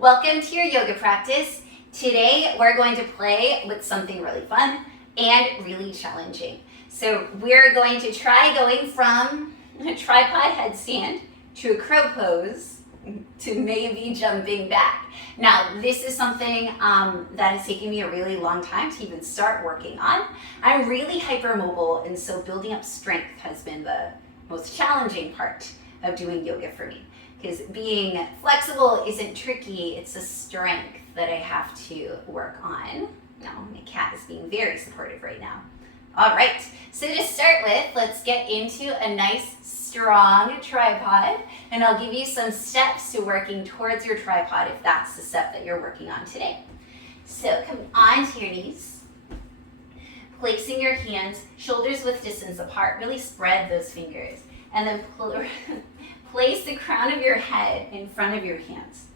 Welcome to your yoga practice. Today we're going to play with something really fun and really challenging. So we're going to try going from a tripod headstand to a crow pose to maybe jumping back. Now this is something that has taken me a really long time to even start working on. I'm really hypermobile, and so building up strength has been the most challenging part of doing yoga for me. Because being flexible isn't tricky, it's a strength that I have to work on. Now, my cat is being very supportive right now. All right, so to start with, let's get into a nice, strong tripod, and I'll give you some steps to working towards your tripod if that's the step that you're working on today. So come onto your knees, placing your hands shoulders width distance apart, really spread those fingers, and then place the crown of your head in front of your hands.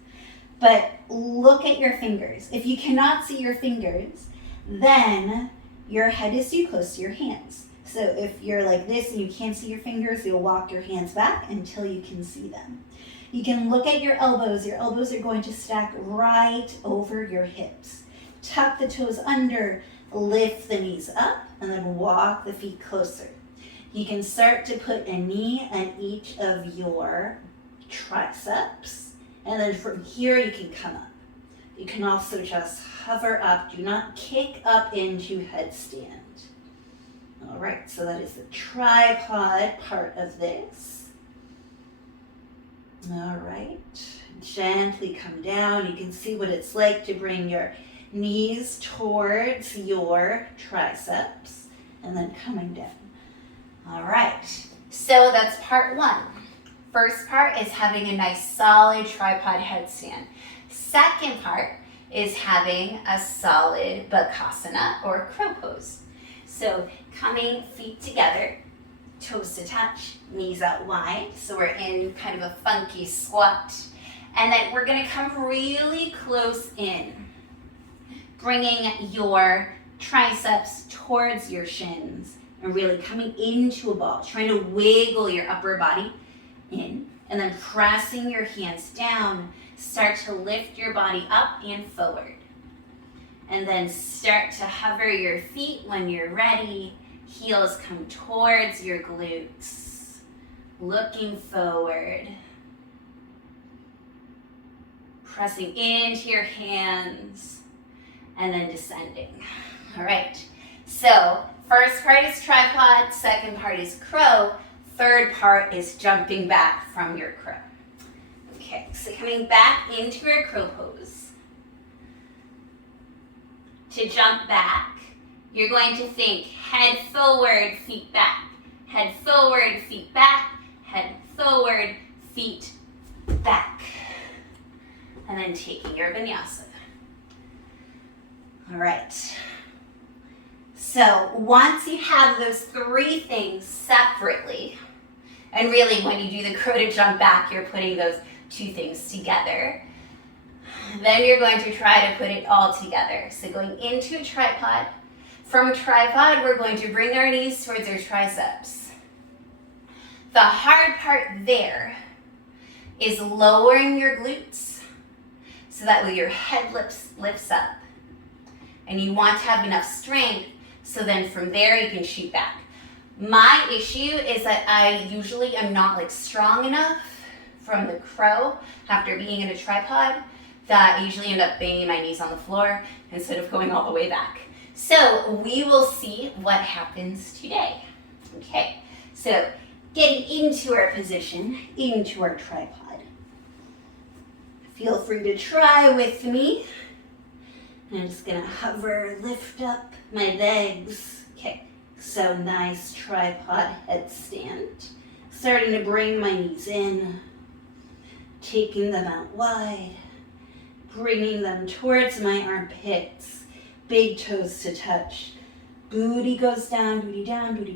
But look at your fingers. If you cannot see your fingers, then your head is too close to your hands. So if you're like this and you can't see your fingers, you'll walk your hands back until you can see them. You can look at your elbows. Your elbows are going to stack right over your hips. Tuck the toes under, lift the knees up, and then walk the feet closer. You can start to put a knee on each of your triceps, and then from here you can come up. You can also just hover up. Do not kick up into headstand. All right, so that is the tripod part of this. All right, gently come down. You can see what it's like to bring your knees towards your triceps, and then coming down. All right, so that's part one. First part is having a nice solid tripod headstand. Second part is having a solid bakasana or crow pose. So coming feet together, toes to touch, knees out wide. So we're in kind of a funky squat. And then we're gonna come really close in, bringing your triceps towards your shins, and really coming into a ball, trying to wiggle your upper body in, and then pressing your hands down. Start to lift your body up and forward. And then start to hover your feet when you're ready. Heels come towards your glutes. Looking forward. Pressing into your hands, and then descending. All right, so first part is tripod, second part is crow, third part is jumping back from your crow. Okay, so coming back into your crow pose. To jump back, you're going to think head forward, feet back. Head forward, feet back. Head forward, feet back. And then taking your vinyasa. All right. So once you have those three things separately, and really when you do the crow to jump back, you're putting those two things together, then you're going to try to put it all together. So going into a tripod. From tripod, we're going to bring our knees towards our triceps. The hard part there is lowering your glutes so that way your head lifts up. And you want to have enough strength, so then from there you can shoot back. My issue is that I usually am not like strong enough from the crow after being in a tripod that I usually end up banging my knees on the floor instead of going all the way back. So we will see what happens today. Okay, so getting into our position, into our tripod. Feel free to try with me. I'm just gonna hover, lift up my legs. Okay, so nice tripod headstand. Starting to bring my knees in, taking them out wide, bringing them towards my armpits, big toes to touch. Booty goes down, booty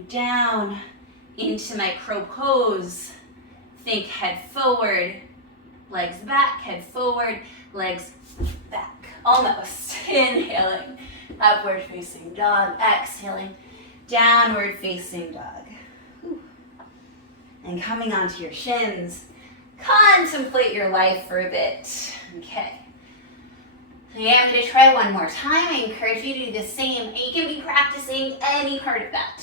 down, into my crow pose. Think head forward, legs back, head forward, legs back. Almost. Inhaling, upward facing dog. Exhaling, downward facing dog. Whew. And coming onto your shins, contemplate your life for a bit. Okay, Okay, I'm going to try one more time. I encourage you to do the same. And you can be practicing any part of that.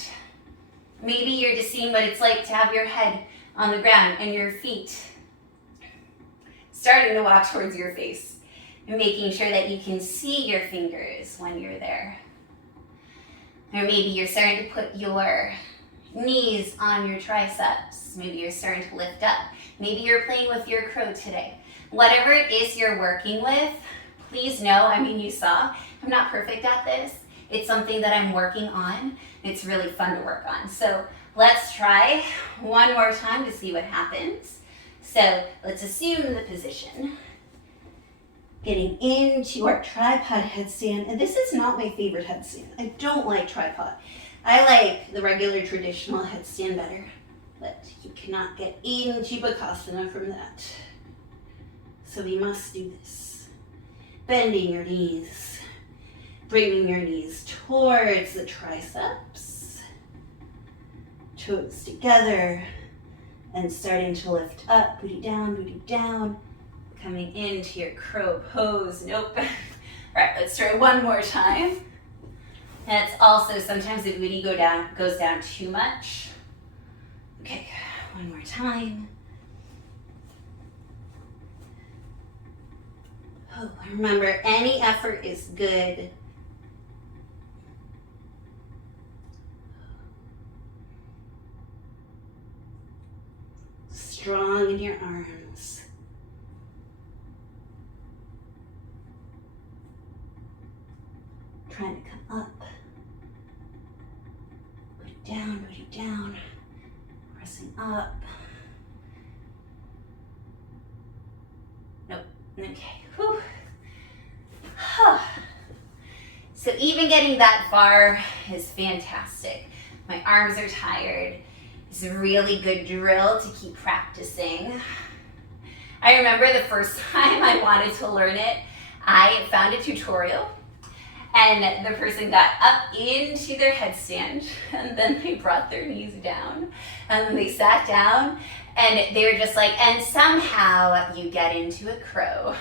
Maybe you're just seeing what it's like to have your head on the ground and your feet starting to walk towards your face. And making sure that you can see your fingers when you're there. Or maybe you're starting to put your knees on your triceps. Maybe you're starting to lift up. Maybe you're playing with your crow today. Whatever it is you're working with, please know, you saw, I'm not perfect at this. It's something that I'm working on. It's really fun to work on. So let's try one more time to see what happens. So let's assume the position. Getting into our tripod headstand. And this is not my favorite headstand. I don't like tripod. I like the regular traditional headstand better. But you cannot get into Bakasana from that. So we must do this. Bending your knees. Bringing your knees towards the triceps. Toes together. And starting to lift up. Booty down. Coming into your crow pose. Nope. All right, let's try one more time. And it's also, sometimes the booty goes down too much. Okay, one more time. Oh, remember, any effort is good. Strong in your arms. Trying to come up. Put it down. Pressing up. Nope. Okay. Whew. So even getting that far is fantastic. My arms are tired. It's a really good drill to keep practicing. I remember the first time I wanted to learn it, I found a tutorial. And the person got up into their headstand, and then they brought their knees down, and then they sat down, and they were just like, and somehow you get into a crow.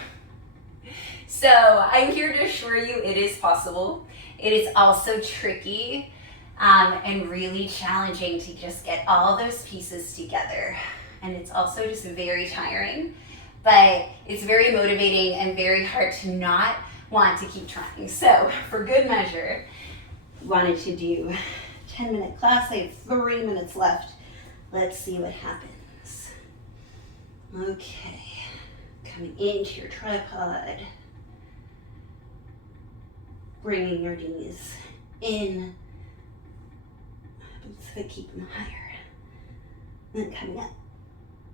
So I'm here to assure you it is possible. It is also tricky and really challenging to just get all those pieces together. And it's also just very tiring, but it's very motivating and very hard to not want to keep trying. So for good measure, wanted to do 10-minute class. I have 3 minutes left. Let's see what happens. Okay, coming into your tripod, bringing your knees in. What happens if I keep them higher? And then coming up.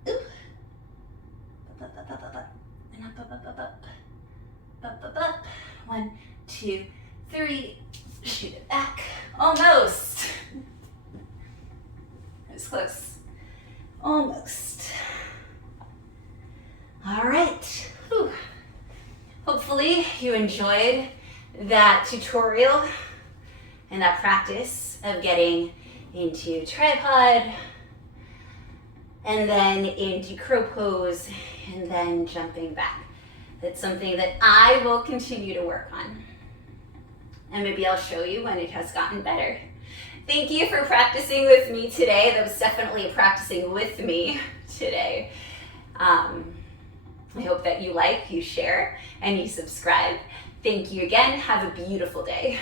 Ooh. Up, up, up, up, up. And up, up, up, up, up. Up, up, up. 1, 2, 3. Shoot it back. Almost. It was close. Almost. All right. Whew. Hopefully you enjoyed that tutorial and that practice of getting into tripod and then into crow pose and then jumping back. That's something that I will continue to work on. And maybe I'll show you when it has gotten better. Thank you for practicing with me today. That was definitely a practicing with me today. I hope that you like, you share, and you subscribe. Thank you again. Have a beautiful day.